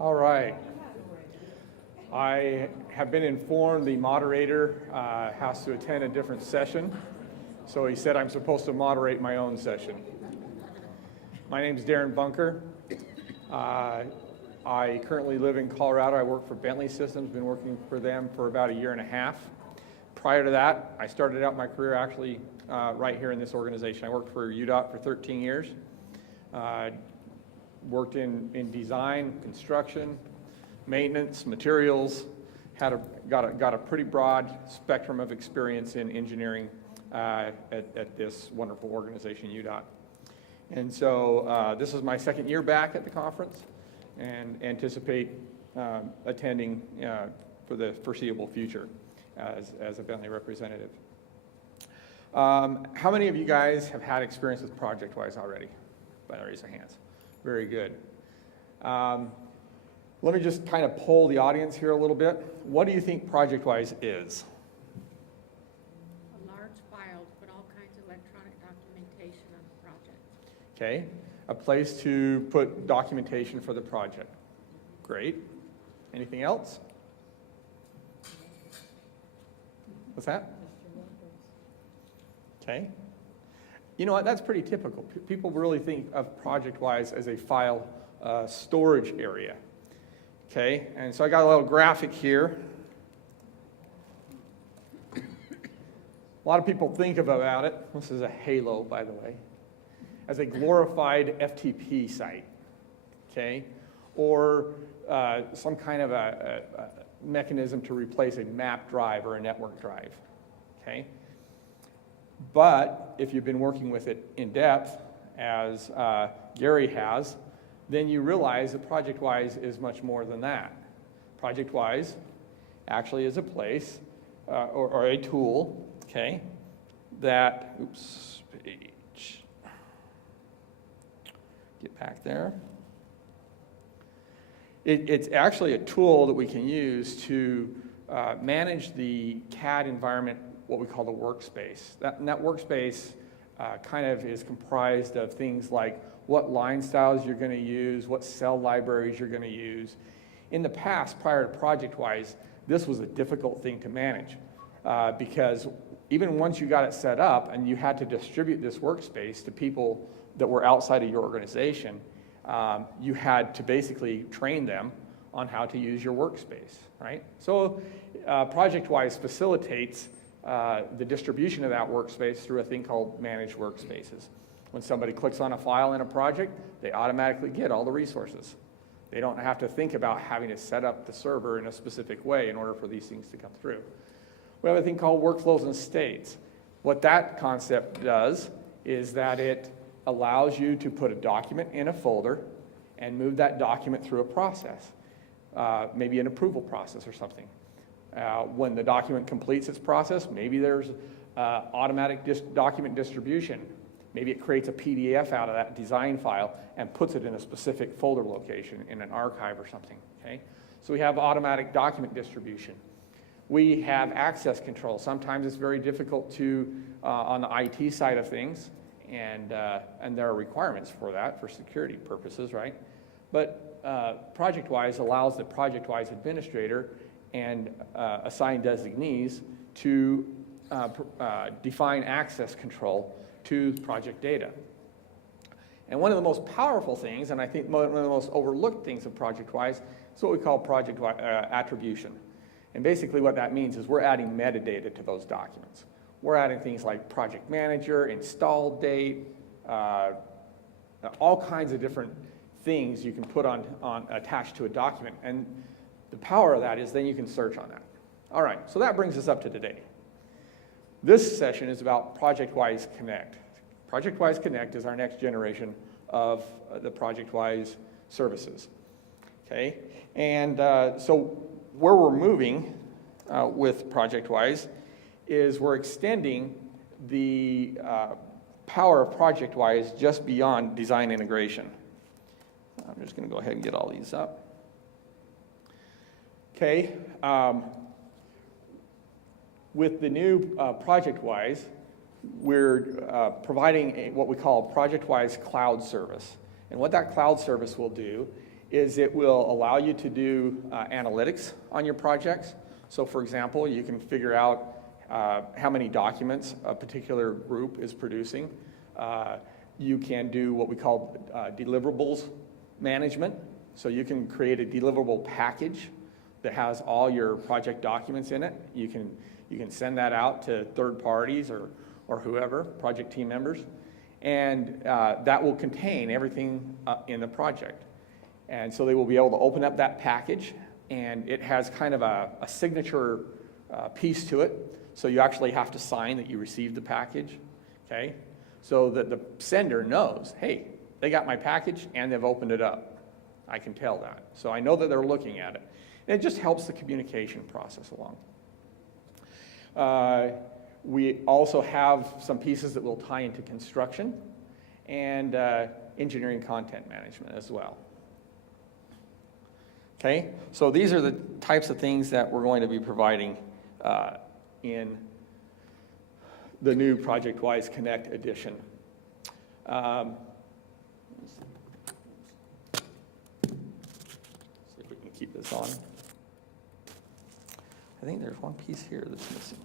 All right. I have been informed the moderator has to attend a different session, so he said I'm supposed to moderate my own session. My name is Darren Bunker. I currently live in Colorado. I work for Bentley Systems, been working for them for about a year and a half. Prior to that, I started out my career actually right here in this organization. I worked for UDOT for 13 years. Worked in design, construction, maintenance, materials, got a pretty broad spectrum of experience in engineering at this wonderful organization, UDOT. And so this is my second year back at the conference and anticipate attending for the foreseeable future as a Bentley representative. How many of you guys have had experience with ProjectWise already? By the raise of hands. Very good. Let me just kind of poll the audience here a little bit. What do you think ProjectWise is? A large file to put all kinds of electronic documentation on the project. Okay, a place to put documentation for the project. Great. Anything else? What's that? Okay. You know what, that's pretty typical. People really think of ProjectWise as a file storage area. Okay, and so I got a little graphic here. A lot of people think about it, this is a halo, by the way, as a glorified FTP site, okay? Or some kind of a mechanism to replace a map drive or a network drive, okay? But if you've been working with it in depth, as Gary has, then you realize that ProjectWise is much more than that. ProjectWise actually is a place or a tool, okay, that, oops, page, get back there. It's actually a tool that we can use to manage the CAD environment, what we call the workspace. That workspace kind of is comprised of things like what line styles you're going to use, what cell libraries you're going to use. In the past, prior to ProjectWise, this was a difficult thing to manage because even once you got it set up and you had to distribute this workspace to people that were outside of your organization, you had to basically train them on how to use your workspace, right? So ProjectWise facilitates the distribution of that workspace through a thing called managed workspaces. When somebody clicks on a file in a project, they automatically get all the resources. They don't have to think about having to set up the server in a specific way in order for these things to come through. We have a thing called workflows and states. What that concept does is that it allows you to put a document in a folder and move that document through a process, maybe an approval process or something. When the document completes its process, maybe there's automatic document distribution. Maybe it creates a PDF out of that design file and puts it in a specific folder location in an archive or something, okay? So we have automatic document distribution. We have access control. Sometimes it's very difficult to, on the IT side of things, and there are requirements for that for security purposes, right? But ProjectWise allows the ProjectWise administrator and assigned designees to define access control to project data. And one of the most powerful things, and I think one of the most overlooked things of ProjectWise, is what we call project attribution. And basically what that means is we're adding metadata to those documents. We're adding things like project manager, install date, all kinds of different things you can put on attached to a document. And the power of that is then you can search on that. All right, so that brings us up to today. This session is about ProjectWise Connect. ProjectWise Connect is our next generation of the ProjectWise services. Okay, and so where we're moving with ProjectWise is we're extending the power of ProjectWise just beyond design integration. I'm just going to go ahead and get all these up. Okay. With the new ProjectWise, we're providing what we call a ProjectWise cloud service. And what that cloud service will do is it will allow you to do analytics on your projects. So for example, you can figure out how many documents a particular group is producing. You can do what we call deliverables management. So you can create a deliverable package that has all your project documents in it. You can send that out to third parties or whoever, project team members, and that will contain everything in the project. And so they will be able to open up that package, and it has kind of a signature piece to it. So you actually have to sign that you received the package, okay? So that the sender knows, hey, they got my package and they've opened it up. I can tell that. So I know that they're looking at it. And it just helps the communication process along. We also have some pieces that will tie into construction and engineering content management as well. Okay, so these are the types of things that we're going to be providing in the new ProjectWise Connect edition. See if we can keep this on. I think there's one piece here that's missing.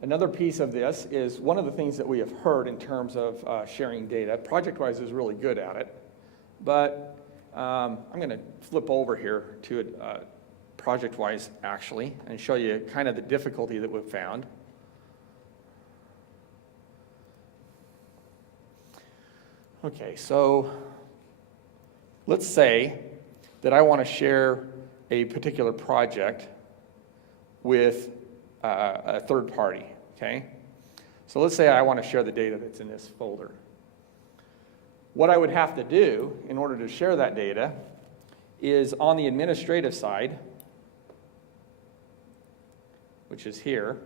Another piece of this is one of the things that we have heard in terms of sharing data. ProjectWise is really good at it, but I'm going to flip over here to ProjectWise actually and show you kind of the difficulty that we've found. Okay, so let's say that I want to share a particular project with a third party, okay? So let's say I want to share the data that's in this folder. What I would have to do in order to share that data is on the administrative side, which is here,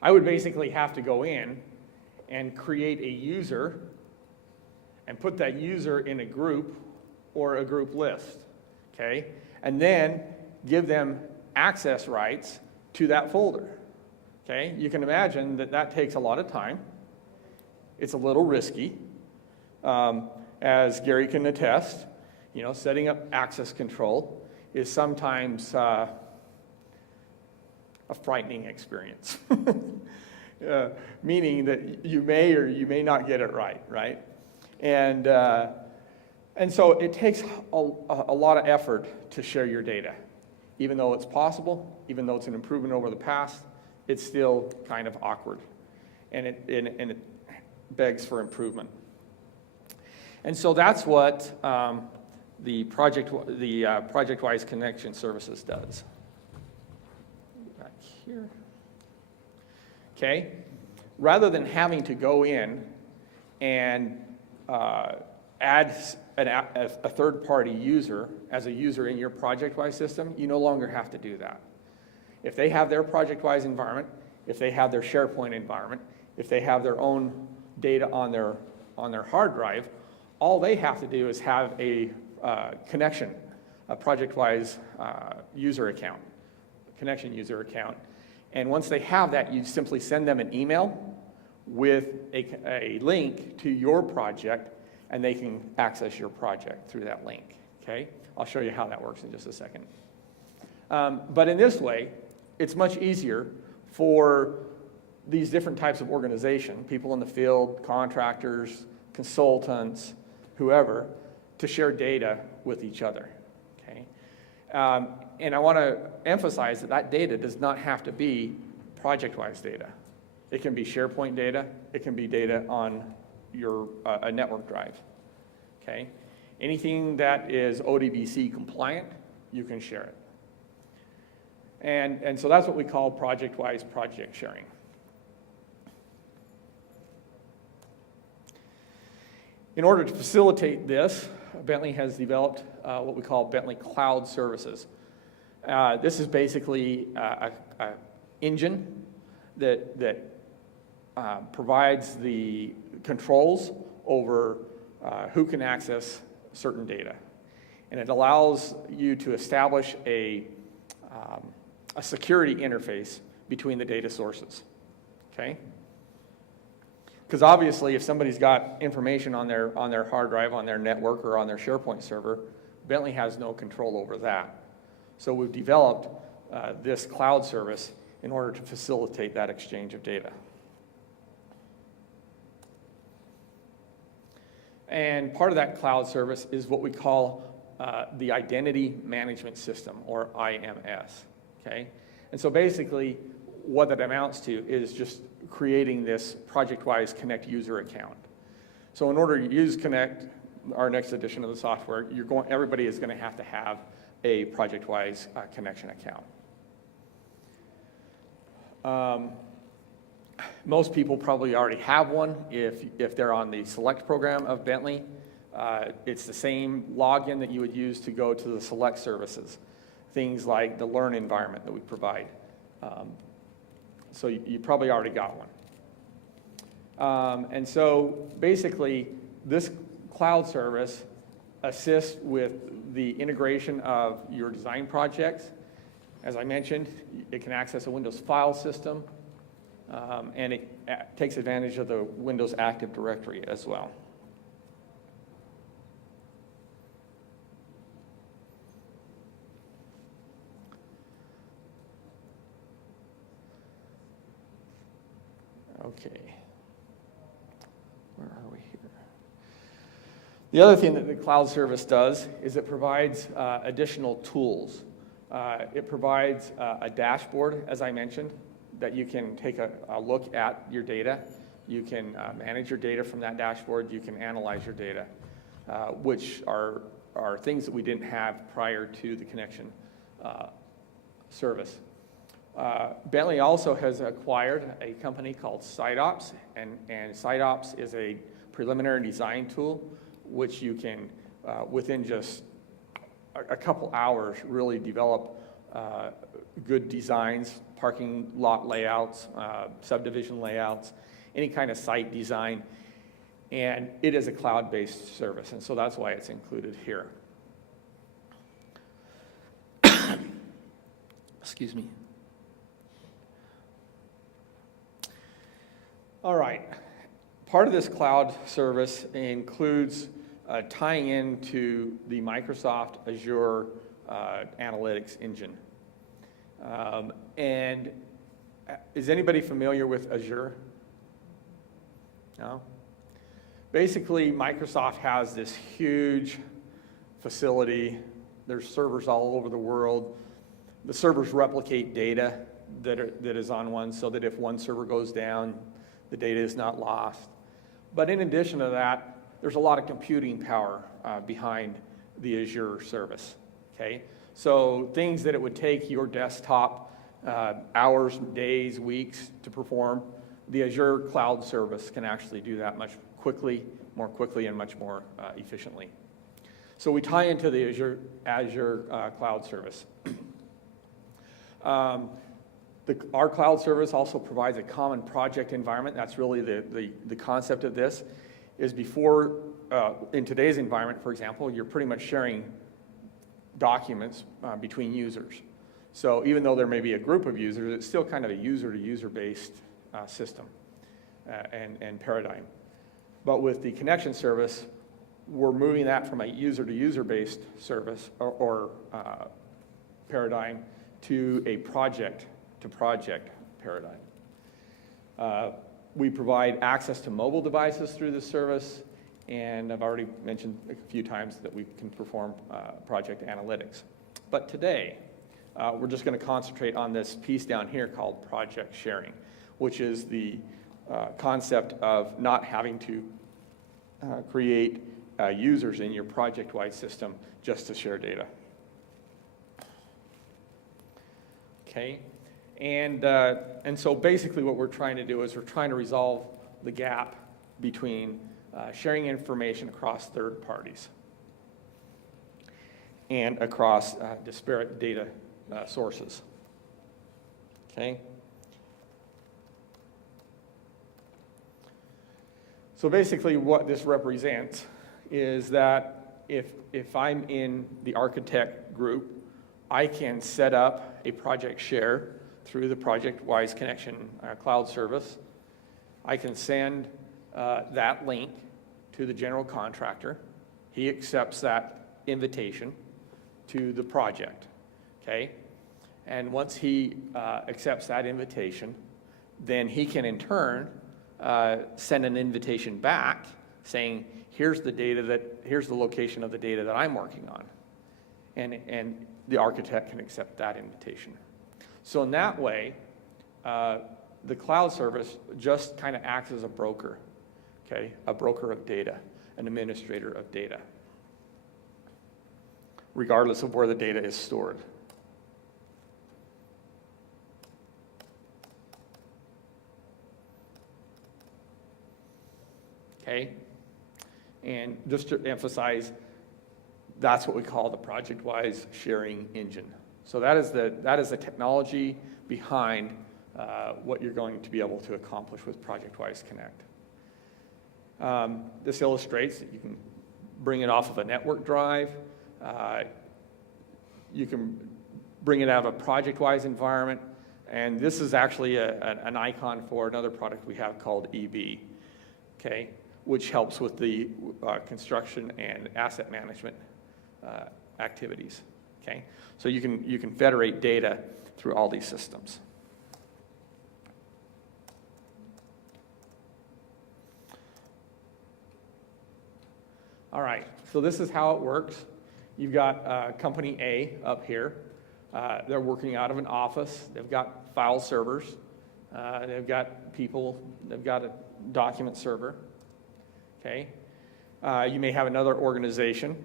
I would basically have to go in and create a user and put that user in a group or a group list, okay? And then give them access rights to that folder, okay? You can imagine that that takes a lot of time. It's a little risky. As Gary can attest, you know, setting up access control is sometimes a frightening experience. Meaning that you may or you may not get it right? And so it takes a lot of effort to share your data. Even though it's possible, even though it's an improvement over the past, it's still kind of awkward. And it begs for improvement. And so that's what the ProjectWise Connection Services does. Back here. Okay, rather than having to go in and add a third-party user as a user in your ProjectWise system, you no longer have to do that. If they have their ProjectWise environment, if they have their SharePoint environment, if they have their own data on their hard drive, all they have to do is have a connection, a ProjectWise user account, connection user account. And once they have that, you simply send them an email with a link to your project, and they can access your project through that link, okay? I'll show you how that works in just a second. But in this way, it's much easier for these different types of organization, people in the field, contractors, consultants, whoever, to share data with each other, okay? And I want to emphasize that that data does not have to be ProjectWise data. It can be SharePoint data. It can be data on your a network drive, okay? Anything that is ODBC compliant, you can share it. And so that's what we call ProjectWise project sharing. In order to facilitate this, Bentley has developed what we call Bentley Cloud Services. This is basically an engine that provides the controls over who can access certain data. And it allows you to establish a security interface between the data sources. okay? Because obviously, if somebody's got information on their hard drive, on their network, or on their SharePoint server, Bentley has no control over that. So we've developed this cloud service in order to facilitate that exchange of data. And part of that cloud service is what we call the Identity Management System, or IMS, okay? And so basically, what that amounts to is just creating this ProjectWise Connect user account. So in order to use Connect, our next edition of the software, everybody is going to have a ProjectWise connection account. Most people probably already have one if they're on the Select program of Bentley. It's the same login that you would use to go to the Select services, things like the Learn environment that we provide. So you probably already got one. And so basically, this cloud service assists with the integration of your design projects. As I mentioned, it can access a Windows file system, and it takes advantage of the Windows Active Directory as well. Okay, where are we here? The other thing that the cloud service does is it provides additional tools. It provides a dashboard, as I mentioned, that you can take a look at your data. You can manage your data from that dashboard. You can analyze your data, which are things that we didn't have prior to the connection service. Bentley also has acquired a company called SiteOps, and SiteOps is a preliminary design tool which you can, within just a couple hours, really develop good designs, parking lot layouts, subdivision layouts, any kind of site design, and it is a cloud-based service, and so that's why it's included here. Excuse me. All right, part of this cloud service includes tying into the Microsoft Azure analytics engine. And is anybody familiar with Azure? No? Basically, Microsoft has this huge facility. There's servers all over the world. The servers replicate data that is on one, so that if one server goes down, the data is not lost. But in addition to that, there's a lot of computing power behind the Azure service, okay? So things that it would take your desktop hours, days, weeks to perform, the Azure cloud service can actually do that more quickly and much more efficiently. So we tie into the Azure cloud service. Our cloud service also provides a common project environment. That's really the concept of this, is before, in today's environment, for example, you're pretty much sharing documents between users. So even though there may be a group of users, it's still kind of a user-to-user based system and paradigm. But with the connection service, we're moving that from a user-to-user based service or paradigm to a project-to-project paradigm. We provide access to mobile devices through this service, and I've already mentioned a few times that we can perform project analytics. But today, we're just going to concentrate on this piece down here called project sharing, which is the concept of not having to create users in your ProjectWise system just to share data. Okay, and so basically what we're trying to do is we're trying to resolve the gap between sharing information across third parties and across disparate data sources. Okay. So basically what this represents is that if I'm in the architect group, I can set up a project share through the ProjectWise Connection cloud service. I can send that link to the general contractor. He accepts that invitation to the project, okay? And once he accepts that invitation, then he can in turn send an invitation back saying, here's the location of the data that I'm working on. And the architect can accept that invitation. So in that way, the cloud service just kind of acts as a broker, okay? A broker of data, an administrator of data, regardless of where the data is stored. Okay? And just to emphasize, that's what we call the ProjectWise sharing engine. So that is the technology behind what you're going to be able to accomplish with ProjectWise Connect. This illustrates that you can bring it off of a network drive. You can bring it out of a ProjectWise environment. And this is actually an icon for another product we have called EB, okay, which helps with the construction and asset management activities. Okay, so you can federate data through all these systems. All right, so this is how it works. You've got company A up here. They're working out of an office. They've got file servers. They've got people. They've got a document server. Okay, you may have another organization.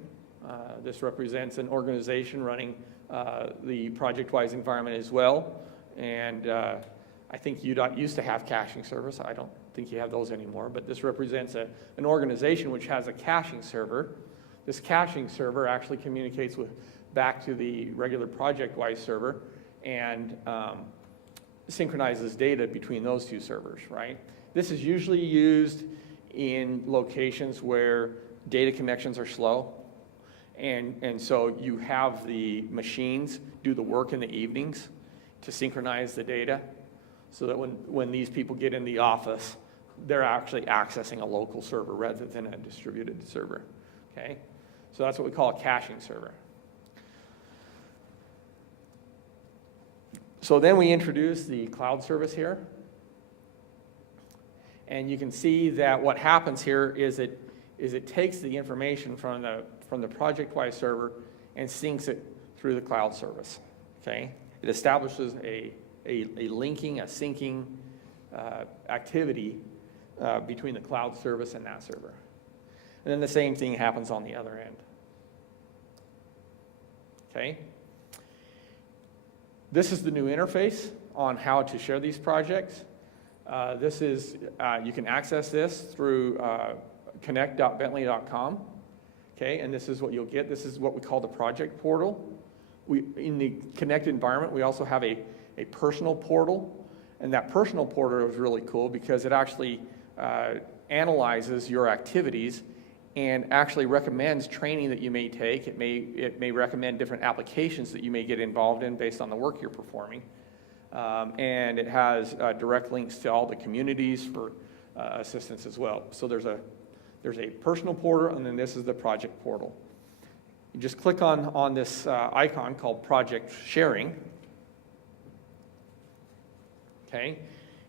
This represents an organization running the ProjectWise environment as well. And I think UDOT used to have caching servers. I don't think you have those anymore. But this represents an organization which has a caching server. This caching server actually communicates back to the regular ProjectWise server and synchronizes data between those two servers, right? This is usually used in locations where data connections are slow. And so you have the machines do the work in the evenings to synchronize the data so that when these people get in the office, they're actually accessing a local server rather than a distributed server, okay? So that's what we call a caching server. So then we introduce the cloud service here. And you can see that what happens here is it takes the information from the ProjectWise server and syncs it through the cloud service, okay? It establishes a linking, a syncing activity between the cloud service and that server. And then the same thing happens on the other end, okay? This is the new interface on how to share these projects. This is, you can access this through connect.bentley.com. Okay, and this is what you'll get. This is what we call the project portal. In the Connect environment, we also have a personal portal. And that personal portal is really cool because it actually analyzes your activities and actually recommends training that you may take. It may recommend different applications that you may get involved in based on the work you're performing. And it has direct links to all the communities for assistance as well. So there's a personal portal, and then this is the project portal. You just click on this icon called Project Sharing. Okay,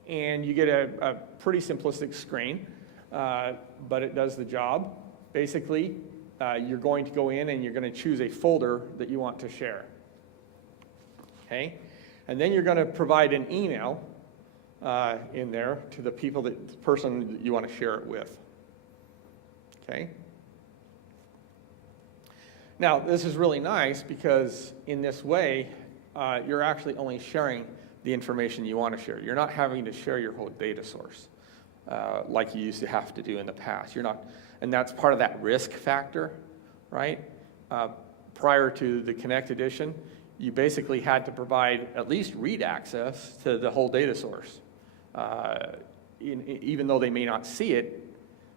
and you get a pretty simplistic screen, but it does the job. Basically, you're going to go in and you're going to choose a folder that you want to share. Okay, and then you're going to provide an email in there to the person that you want to share it with. Okay. Now, this is really nice because in this way, you're actually only sharing the information you want to share. You're not having to share your whole data source like you used to have to do in the past. You're not, and that's part of that risk factor, right? Prior to the Connect edition, you basically had to provide at least read access to the whole data source, even though they may not see it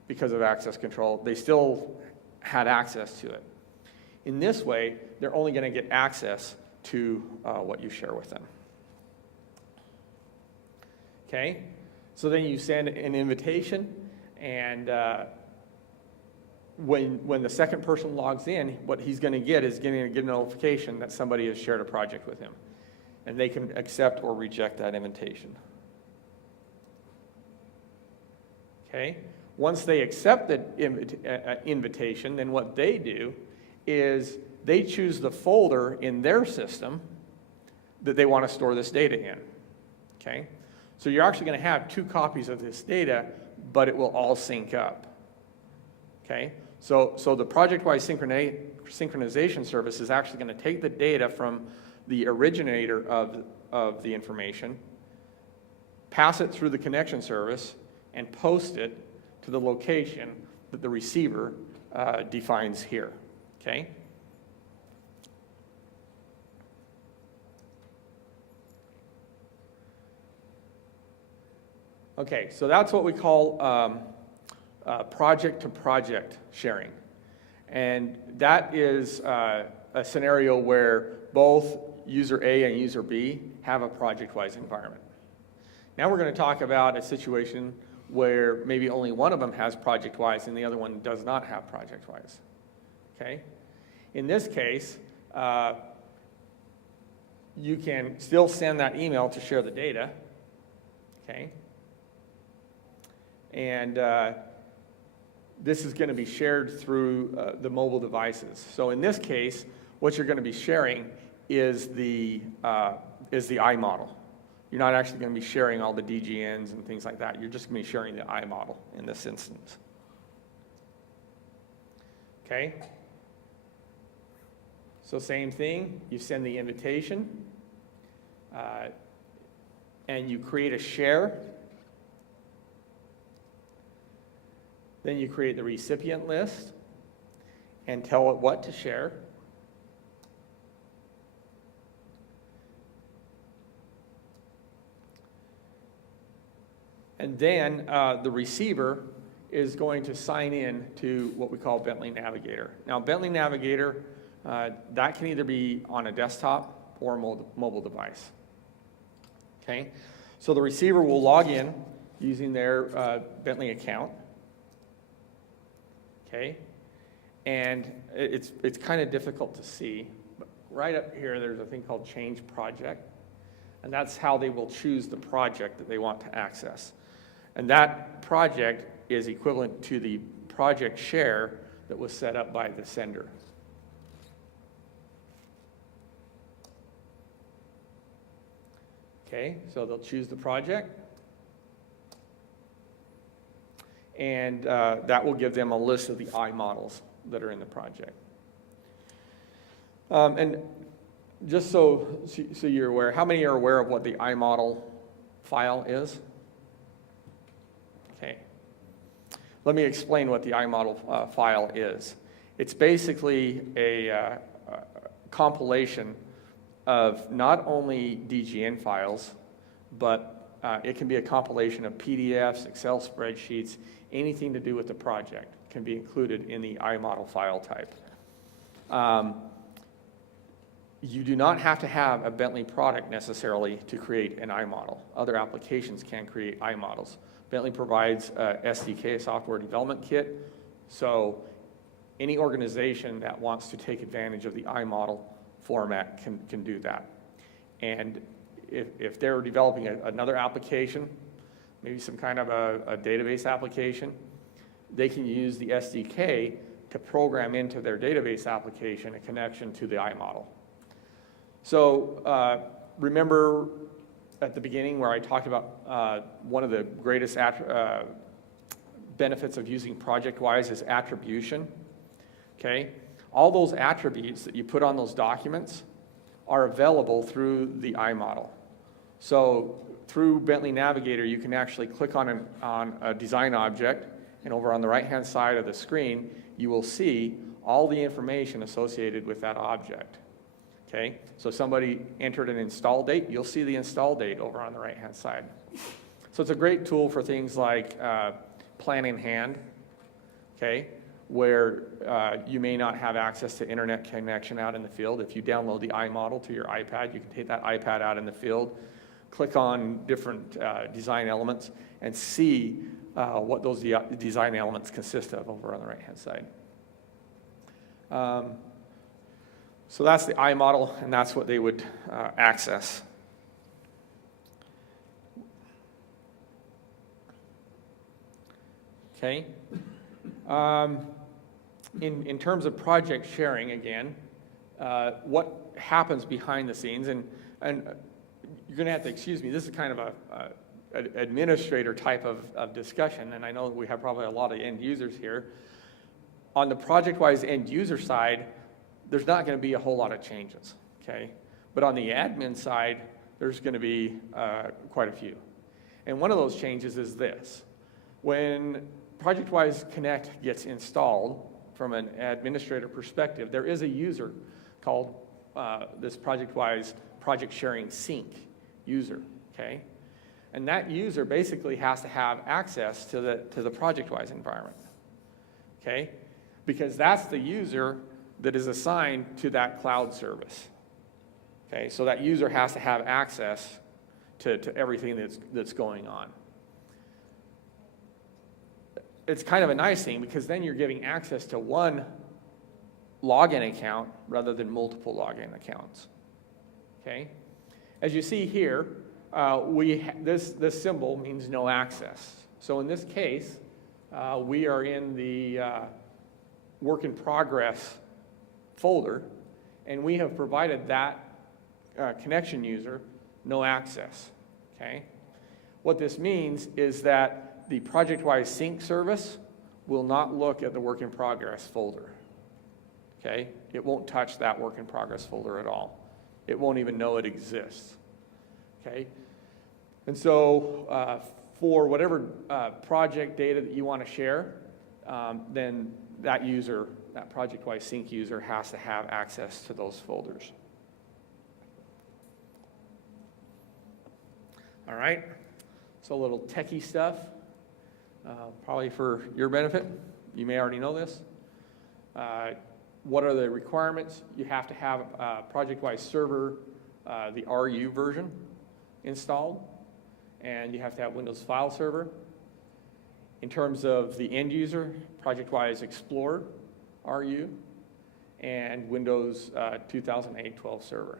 because of access control. They still had access to it. In this way, they're only going to get access to what you share with them. Okay? So then you send an invitation, and when the second person logs in, what he's going to get is getting to get a notification that somebody has shared a project with him. And they can accept or reject that invitation. Okay? Once they accept the invitation, then what they do is they choose the folder in their system that they want to store this data in. Okay? So you're actually going to have 2 copies of this data, but it will all sync up. Okay? So the project-wise synchronization service is actually going to take the data from the originator of the information, pass it through the connection service, and post it to the location that the receiver defines here. Okay? Okay, so that's what we call project-to-project sharing. And that is a scenario where both user A and user B have a project-wise environment. Now we're going to talk about a situation where maybe only one of them has project-wise and the other one does not have project-wise. Okay? In this case, you can still send that email to share the data. Okay? And this is going to be shared through the mobile devices. So in this case, what you're going to be sharing is the iModel. You're not actually going to be sharing all the DGNs and things like that. You're just going to be sharing the iModel in this instance. Okay? So same thing, you send the invitation, and you create a share. Then you create the recipient list and tell it what to share. And then the receiver is going to sign in to what we call Bentley Navigator. Now, Bentley Navigator, that can either be on a desktop or a mobile device. Okay? So the receiver will log in using their Bentley account. Okay? And it's kind of difficult to see, but right up here there's a thing called Change Project, and that's how they will choose the project that they want to access. And that project is equivalent to the project share that was set up by the sender. Okay, so they'll choose the project, and that will give them a list of the iModels that are in the project. And just so you're aware, how many are aware of what the iModel file is? Okay. Let me explain what the iModel file is. It's basically a compilation of not only DGN files, but it can be a compilation of PDFs, Excel spreadsheets, anything to do with the project can be included in the iModel file type. You do not have to have a Bentley product necessarily to create an iModel. Other applications can create iModels. Bentley provides a SDK, a software development kit, so any organization that wants to take advantage of the iModel format can do that. And if they're developing another application, maybe some kind of a database application, they can use the SDK to program into their database application a connection to the iModel. So remember at the beginning where I talked about one of the greatest benefits of using ProjectWise is attribution, okay? All those attributes that you put on those documents are available through the iModel. So through Bentley Navigator, you can actually click on a design object, and over on the right-hand side of the screen, you will see all the information associated with that object. Okay, so somebody entered an install date, you'll see the install date over on the right-hand side. So it's a great tool for things like plan in hand, okay, where you may not have access to internet connection out in the field. If you download the iModel to your iPad, you can take that iPad out in the field, click on different design elements and see what those design elements consist of over on the right-hand side. So that's the iModel, and that's what they would access. Okay. In terms of project sharing, again, what happens behind the scenes, and you're going to have to excuse me, this is kind of an administrator type of discussion, and I know we have probably a lot of end users here. On the ProjectWise end user side, there's not going to be a whole lot of changes, okay? But on the admin side, there's going to be quite a few. And one of those changes is this. When ProjectWise Connect gets installed, from an administrator perspective, there is a user called this ProjectWise Project Sharing Sync user, okay? And that user basically has to have access to the ProjectWise environment, okay? Because that's the user that is assigned to that cloud service, okay? So that user has to have access to everything that's going on. It's kind of a nice thing because then you're giving access to one login account rather than multiple login accounts, okay? As you see here, this symbol means no access. So in this case, we are in the work in progress folder, and we have provided that connection user no access, okay? What this means is that the ProjectWise Sync service will not look at the work in progress folder, okay? It won't touch that work in progress folder at all. It won't even know it exists, okay? And so for whatever project data that you want to share, then that user, that ProjectWise Sync user has to have access to those folders. All right, so a little techie stuff, probably for your benefit. You may already know this. What are the requirements? You have to have a ProjectWise server, the RU version installed, and you have to have Windows File Server. In terms of the end user, ProjectWise Explorer RU, and Windows 2008-12 Server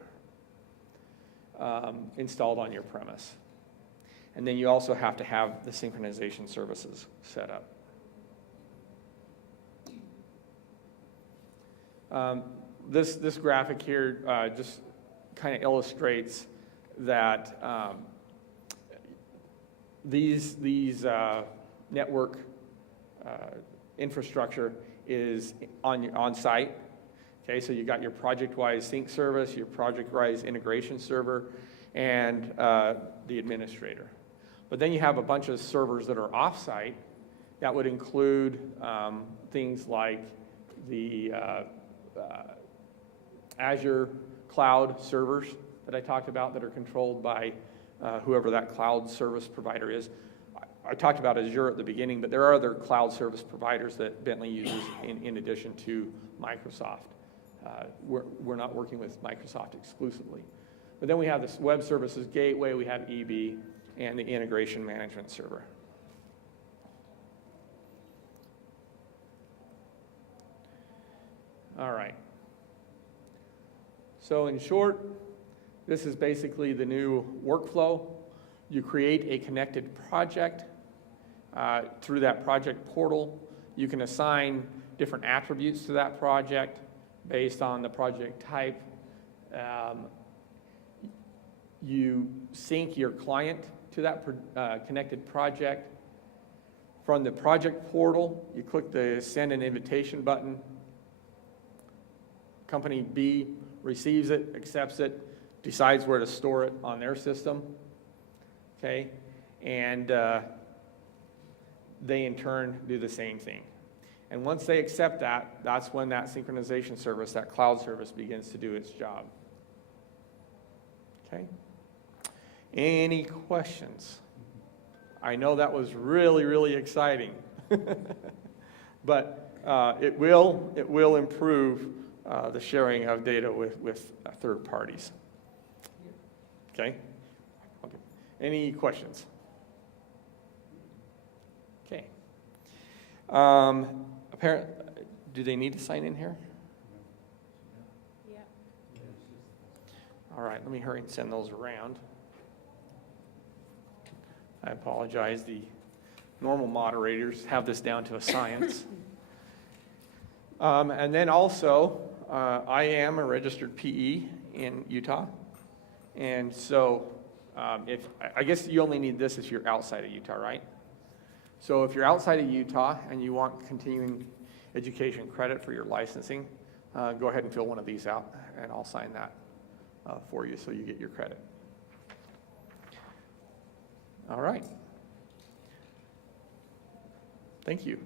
installed on your premise. And then you also have to have the synchronization services set up. This graphic here just kind of illustrates that these network infrastructure is on site. Okay, so you got your ProjectWise Sync service, your ProjectWise integration server, and the administrator. But then you have a bunch of servers that are off-site. That would include things like the Azure cloud servers that I talked about that are controlled by whoever that cloud service provider is. I talked about Azure at the beginning, but there are other cloud service providers that Bentley uses in addition to Microsoft. We're not working with Microsoft exclusively. But then we have this web services gateway, we have EB, and the integration management server. All right. So in short, this is basically the new workflow. You create a connected project through that project portal. You can assign different attributes to that project based on the project type. You sync your client to that connected project. From the project portal, you click the send an invitation button. Company B receives it, accepts it, decides where to store it on their system, okay? And they in turn do the same thing. And once they accept that, that's when that synchronization service, that cloud service, begins to do its job. Okay? Any questions? I know that was really, really exciting. But it will improve the sharing of data with third parties. Okay? Okay. Any questions? Okay. Do they need to sign in here? Yep. All right, let me hurry and send those around. I apologize, the normal moderators have this down to a science. And then also, I am a registered PE in Utah. And so, I guess you only need this if you're outside of Utah, right? So if you're outside of Utah and you want continuing education credit for your licensing, go ahead and fill one of these out, and I'll sign that for you so you get your credit. All right. Thank you.